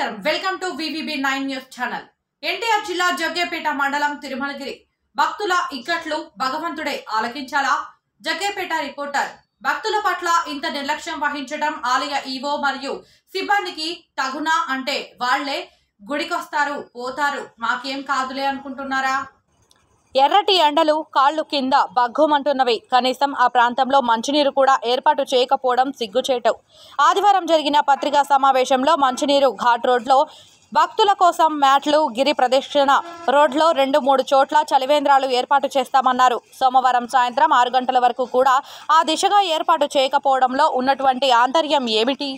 నమస్కారం welcome to VVB9 news channel. NTR జిల్లా జగ్గేపేట మండలం తిరుమలగిరి భక్తుల ఇక్కట్లు భగవంతుడే ఆలకించాలా? జగ్గేపేట రిపోర్టర్ భక్తుల పట్ల ఇంత నిర్లక్ష్యం వహించడం ఆలయ ఈవో మరియు సిబ్బందికి తగునా? అంటే వాళ్లే గుడికొస్తారు పోతారు, మాకేం కాదులే అనుకుంటున్నారా? ఎర్రటి ఎండలు కాళ్ళు కింద బగ్గుమంటున్నవి। కనీసం ఆ ప్రాంతంలో మంచినీరు కూడా ఏర్పాటు చేయకపోవడం సిగ్గుచేటు। ఆదివారం జరిగిన పత్రికా సమావేశంలో మంచినీరు ఘాట్ రోడ్లో భక్తుల కోసం మ్యాట్లు, గిరి ప్రదక్షిణ రోడ్లో 2-3 చోట్ల చలివేంద్రాలు ఏర్పాటు చేస్తామన్నారు। సోమవారం సాయంత్రం 6 గంటల వరకు కూడా ఆ దిశగా ఏర్పాటు చేయకపోవడంలో ఉన్నటువంటి ఆంతర్యం ఏమిటి?